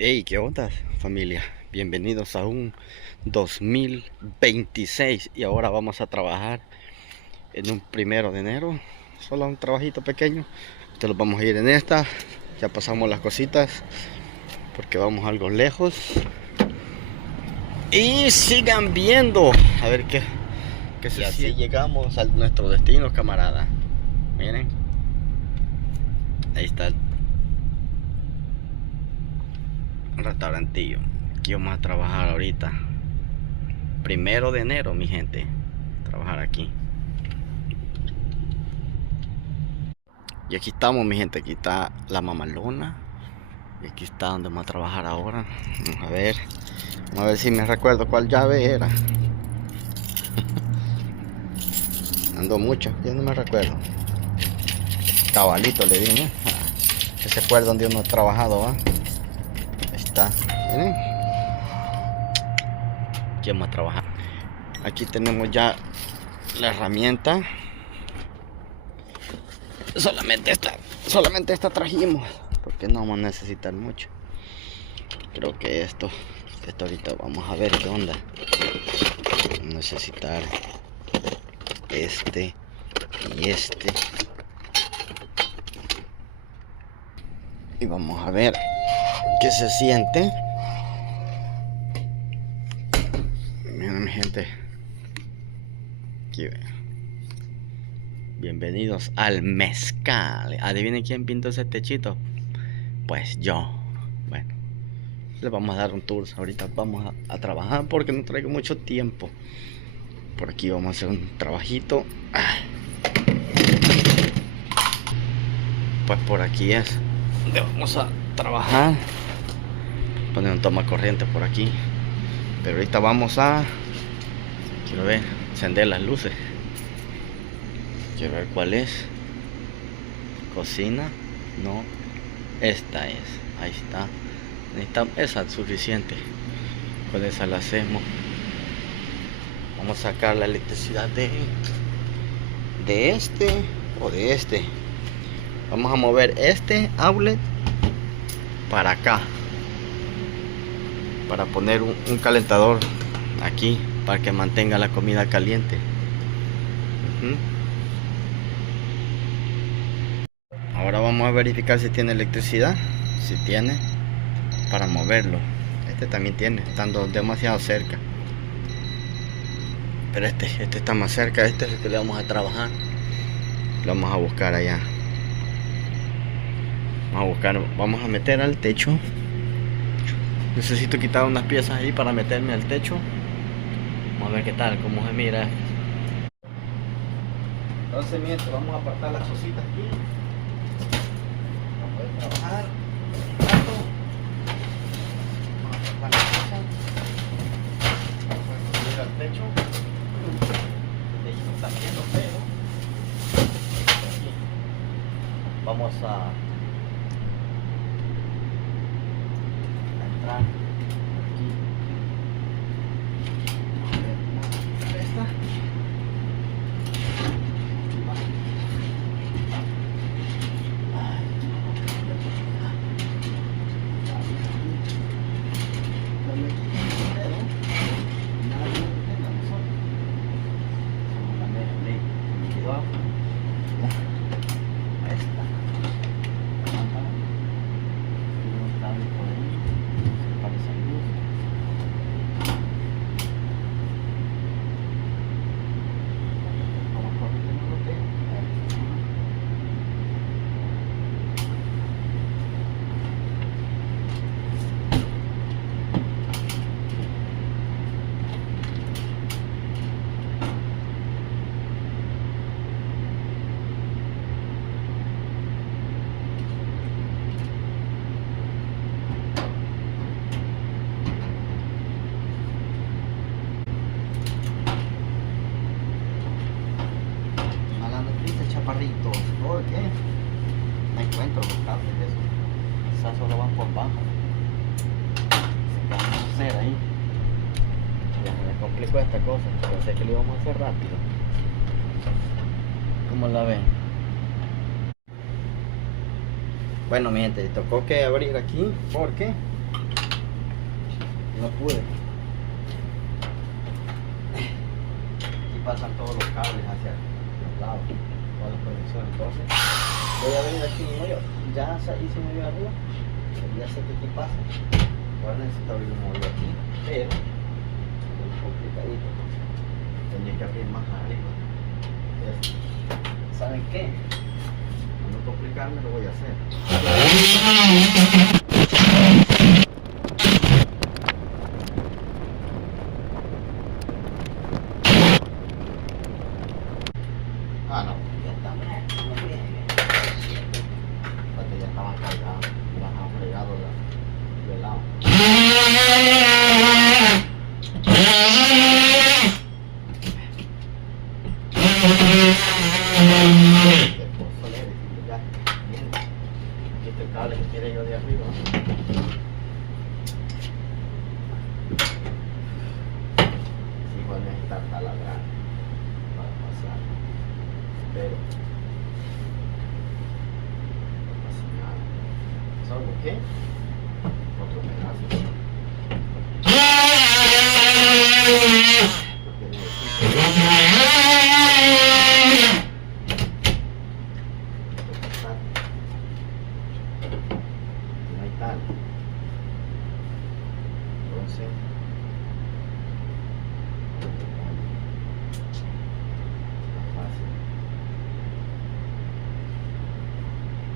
Hey, ¿qué onda, familia? Bienvenidos a un 2026 y ahora vamos a trabajar en un 1 de enero. Solo un trabajito pequeño. Te los vamos a ir en esta. Ya pasamos las cositas porque vamos algo lejos. Y sigan viendo a ver qué se siente. Así llegamos a nuestro destino, camarada. Miren, ahí está el restaurantillo. Aquí vamos a trabajar ahorita. 1 de enero, mi gente. Trabajar aquí. Y aquí estamos, mi gente. Aquí está la mamalona. Y aquí está donde vamos a trabajar ahora. Vamos a ver. Vamos a ver si me recuerdo cuál llave era. Ando mucho, yo no me recuerdo. Cabalito le di, ¿no? Que se acuerda donde uno ha trabajado, ¿va? Ahí está. Miren. Aquí vamos a trabajar. Aquí tenemos ya la herramienta. Solamente esta trajimos, porque no vamos a necesitar mucho. Creo que esto ahorita vamos a ver qué onda. Vamos a necesitar este y este. Y vamos a ver qué se siente. Miren, mi gente. Aquí ven. Bienvenidos al mezcal. ¿Adivinen quién pintó ese techito? Pues yo. Bueno, les vamos a dar un tour. Ahorita vamos a trabajar porque no traigo mucho tiempo. Por aquí vamos a hacer un trabajito. Pues por aquí es donde vamos a trabajar. Poner un toma corriente por aquí. Pero ahorita vamos a... Quiero ver, encender las luces. Quiero ver cuál es. Cocina. No. Esta es. Ahí está. Esa es suficiente. Con esa la hacemos. Vamos a sacar la electricidad de este o de este. Vamos a mover este outlet para acá. Para poner un calentador aquí. Para que mantenga la comida caliente. Ahora vamos a verificar si tiene electricidad. Si tiene, para moverlo. Este también tiene, estando demasiado cerca. Pero este está más cerca. Este es el que le vamos a trabajar. Lo vamos a buscar allá. Vamos a meter al techo. Necesito quitar unas piezas ahí para meterme al techo. Vamos a ver qué tal, cómo se mira. Entonces, mientras vamos a apartar las cositas aquí. Trabajar un rato. Vamos a cortar la cosa. Vamos a subir al techo. El techo está viendo feo. Vamos a entrar aquí. A ver, esta. Chaparritos, porque no encuentro los cables de esos. Quizás solo van por bajo. Se van a hacer ahí. Ya se me complicó esta cosa. Pensé que lo íbamos a hacer rápido. ¿Cómo la ven? Bueno, mi gente, tocó que abrir aquí porque no pude. Aquí pasan todos los cables hacia los lados, todas las conexiones. Entonces voy a venir aquí mismo yo. Ya hice un hoyo arriba, ya sé que aquí pasa. Ahora necesito abrir un hoyo aquí, pero es complicadito. Tendría que abrir más arriba. Entonces, ¿saben qué? Para no complicarme lo voy a hacer. Ah, no, ya está bien. Porque ya estaban cargados, ya estaban fregados de lado. Este cable que quiere yo de arriba. Sí, voy a necesitar taladrar para pasar. Pero no pasa nada. ¿Solo qué? Otro pedazo. Porque necesito pasar. No hay tal. Entonces fácil.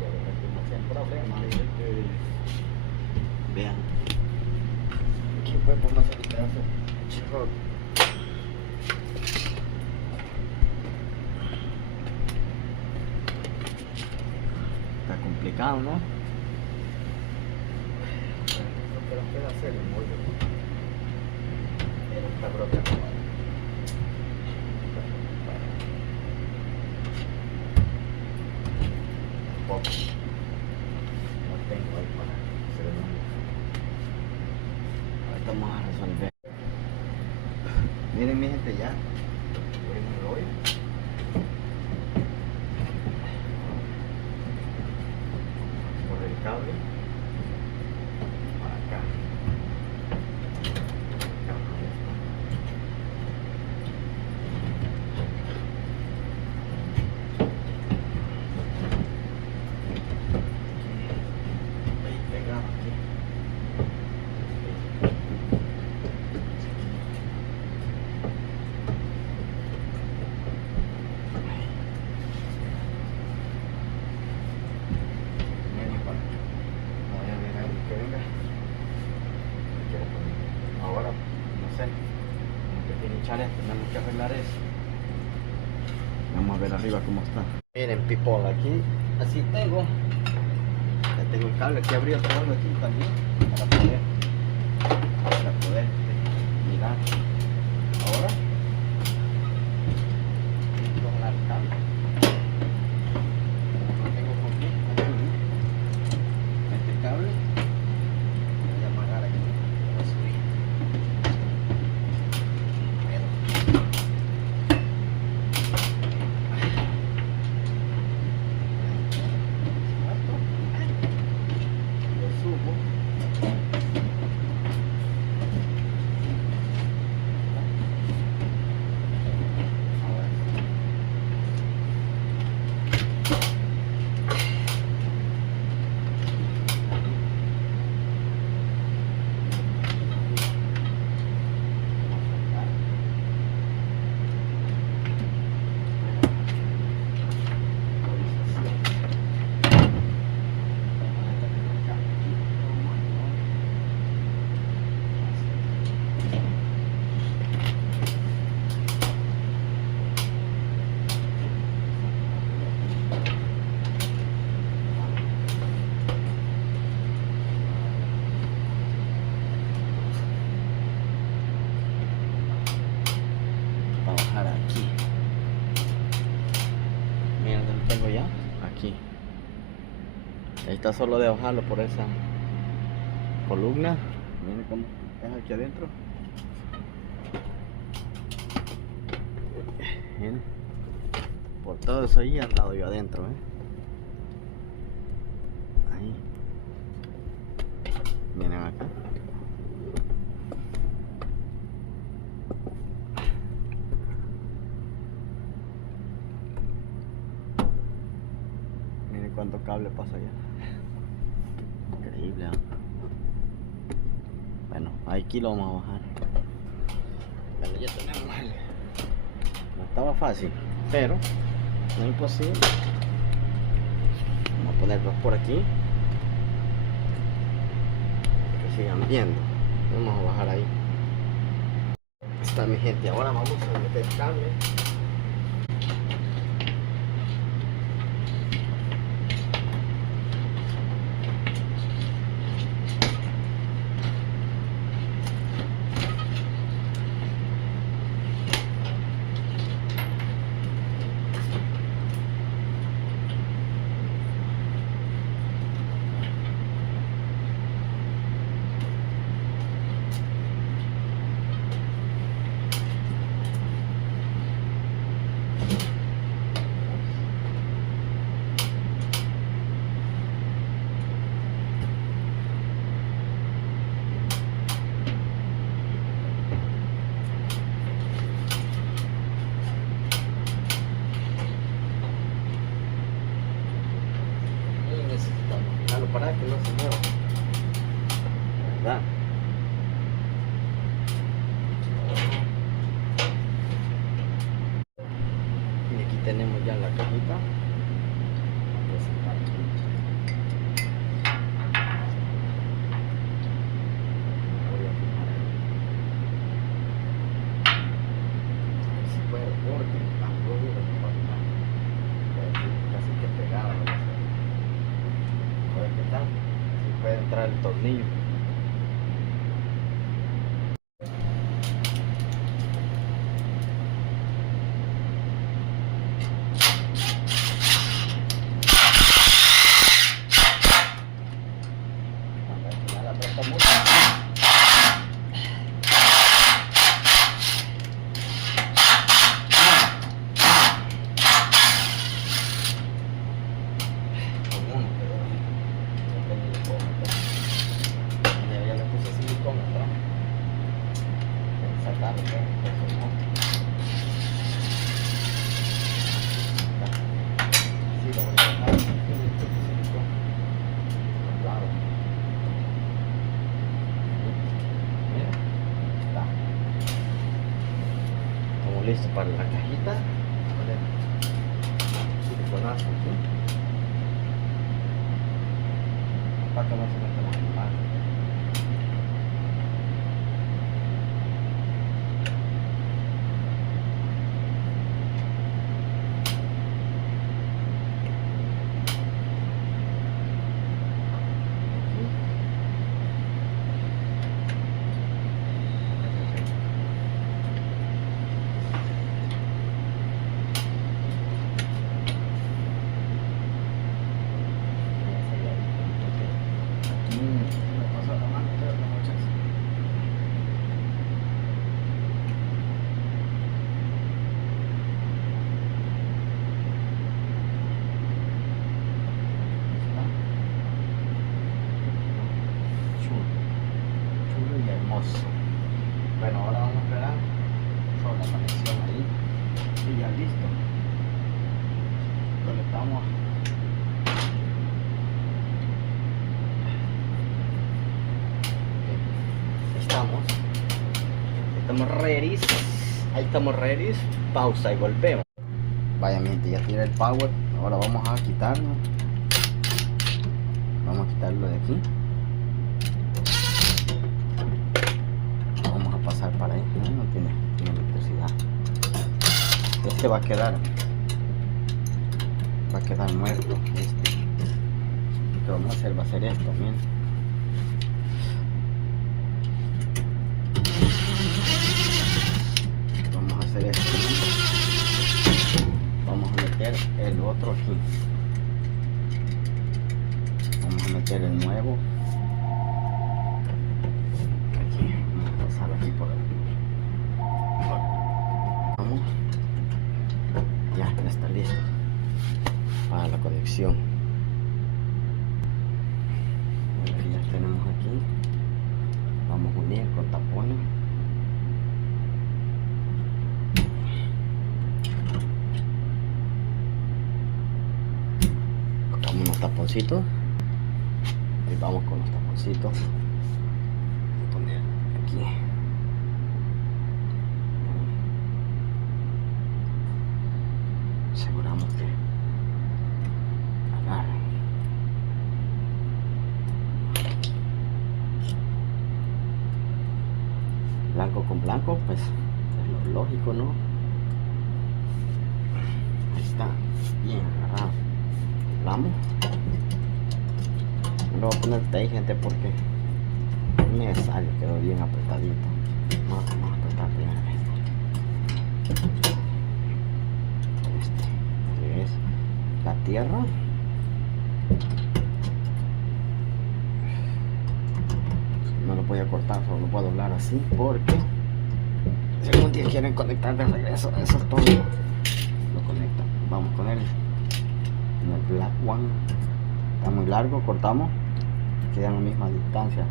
Ya lo metimos sin problema. Vean. Aquí fue por más el pedazo. Chirro. Está complicado, ¿no? Pero puede hacer el molde. Pero está propia como. Tampoco. No tengo ahí para hacer el molde. Ahorita vamos a resolver. Miren mi gente ya. Voy en el hoyo. Por el cable. Para acá. Ahí pegado aquí. Voy a ver algo que venga. Ahora, no sé. Tenemos que pinchar esto, tenemos que arreglar eso. Vamos a ver arriba cómo está. Miren, people, aquí así tengo. Ya tengo el cable, aquí abrí otro hoyo aquí también para poder mirar. Ahora tengo que jalar el cable. No tengo con qué. Este cable voy a amarrar aquí. Voy a subir. Lo subo. Aquí ahí está, solo de bajarlo por esa columna. Miren cómo es aquí adentro. Miren, por todo eso ahí al lado yo adentro, ahí. Miren acá. cable pasa allá. Increíble, ¿eh? Bueno, aquí lo vamos a bajar. Bueno, ya tenemos el... No estaba fácil, pero no es imposible. Vamos a poner dos por aquí. Que sigan viendo. Vamos a bajar ahí. Está mi gente. Ahora vamos a meter cable. Para que no se mueva, ¿verdad? Y aquí tenemos ya la cajita. Voy a fijar ahí. A ver si puedo, porque está duro, casi que pegada. A ver qué tal, si puede entrar el tornillo. A ver, ya la aprieta mucho. Listo para la cajita. Siliconazo aquí para que no se meta las manos. Bueno, ahora vamos a esperar sobre la conexión ahí y ya listo. Conectamos. Estamos ready. Ahí estamos ready. Pausa y volvemos. Vaya mi gente, ya tiene el power. Ahora vamos a quitarlo. Vamos a quitarlo de aquí. Pasar para ahí, no tiene electricidad. Este va a quedar muerto. Lo que vamos a hacer va a ser esto, miren. Vamos a hacer esto, miren. Vamos a meter el otro aquí. Vamos a meter el nuevo aquí por aquí. Vamos. Ya está listo para la conexión. Bueno, ya tenemos aquí. Vamos a unir con tapones. Colocamos unos taponcitos. Ahí vamos con los taponcitos. Voy a poner aquí. Aseguramos que agarren. Blanco con blanco, pues es lo lógico, ¿no? Ahí está, bien agarrado. Vamos. No lo voy a poner tape, gente, porque es necesario, quedó bien apretadito. Vamos a tratar primero este es la tierra. No lo voy a cortar, solo lo puedo doblar así, porque si algún día quieren conectar de regreso, eso es todo. Lo conectan. Vamos con él. En el Black One está muy largo, cortamos, queda en la misma distancia,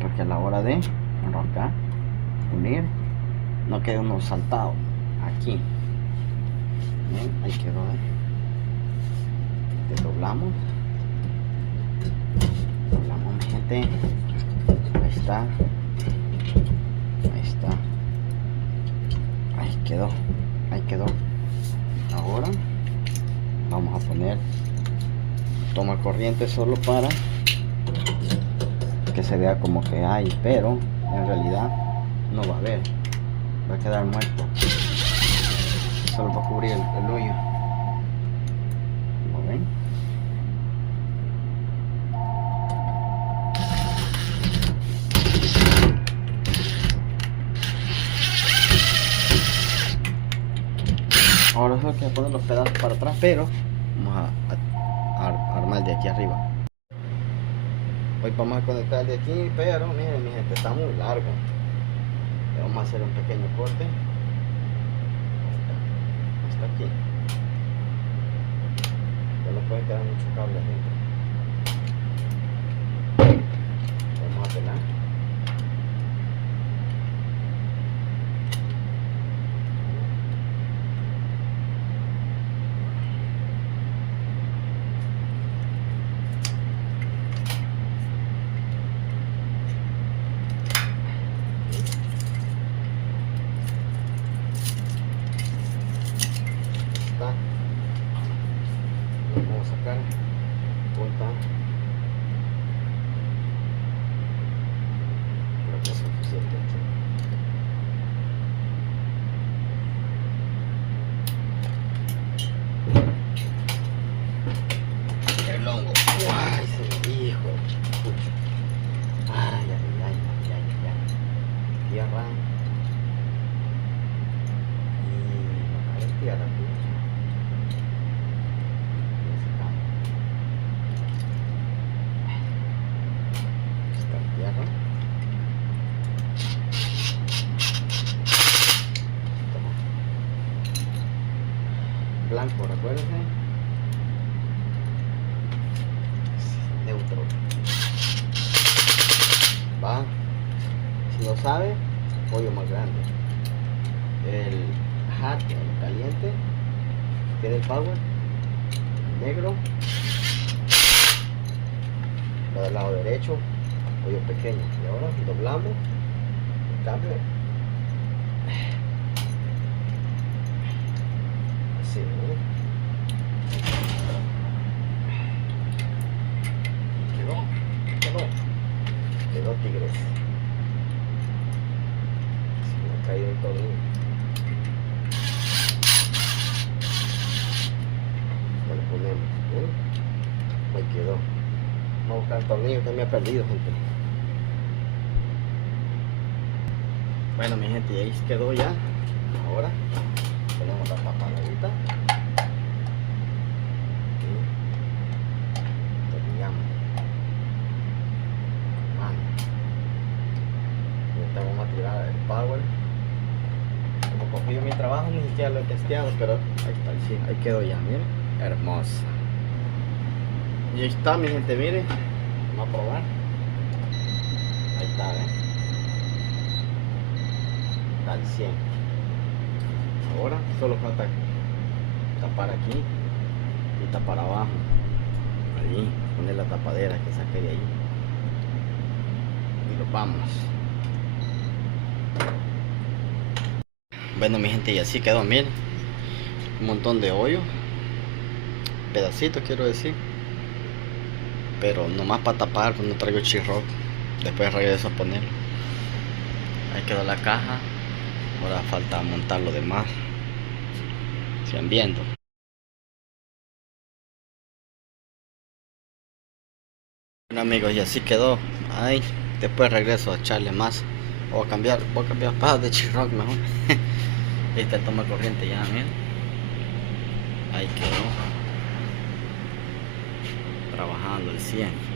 porque a la hora de enroscar, unir, no quede uno saltado aquí. Bien, ahí quedó, doblamos, mi gente. Ahí está, ahí quedó. Ahora vamos a poner toma corriente solo para que se vea como que hay, pero en realidad no va a haber, va a quedar muerto, solo va a cubrir el hoyo. ¿Lo ven? Ahora solo que poner los pedazos para atrás, pero vamos a armar de aquí arriba. Hoy vamos a conectar el de aquí, pero miren mi gente, está muy largo. Le vamos a hacer un pequeño corte hasta aquí. Ya no puede quedar mucho cable, gente. Vamos a pelar. Vamos a sacar punta, creo que es suficiente. El hongo, ay, se me dijo, ay, tierra y tierra. Blanco, recuérdense, neutro. Va, si no sabe, pollo más grande. El hot, el caliente, tiene el power, negro. Lo del lado derecho, pollo pequeño. Y ahora doblamos el cable. Así, ¿no? Quedó tigres. Se me ha caído el tornillo. Ya le ponemos, ¿eh? Ahí quedó. Vamos a buscar el tornillo que me ha perdido, gente. Bueno, mi gente, y ahí quedó ya. Ahora ponemos la papadita. Terminamos. Vamos a tirar el power. Como cogí mi trabajo, ni siquiera lo he testeado, pero ahí está, sí, ahí quedó ya, miren, hermosa. Y ahí está, mi gente, miren, vamos a probar. Ahí está, está al 100. Ahora solo falta tapar aquí ahorita para abajo, ahí, poner la tapadera que saqué de ahí y lo vamos. Bueno mi gente, y así quedó, miren, un montón de hoyo, pedacitos quiero decir, pero nomás para tapar, pues no traigo chirroc, después regreso a ponerlo. Ahí quedó la caja, ahora falta montar lo demás, sigan viendo. Bueno amigos, y así quedó. Ahí después regreso a echarle más. Voy a cambiar pajas de chirroc mejor. Ahí está el toma corriente ya, miren. Ahí quedó. Trabajando el 100.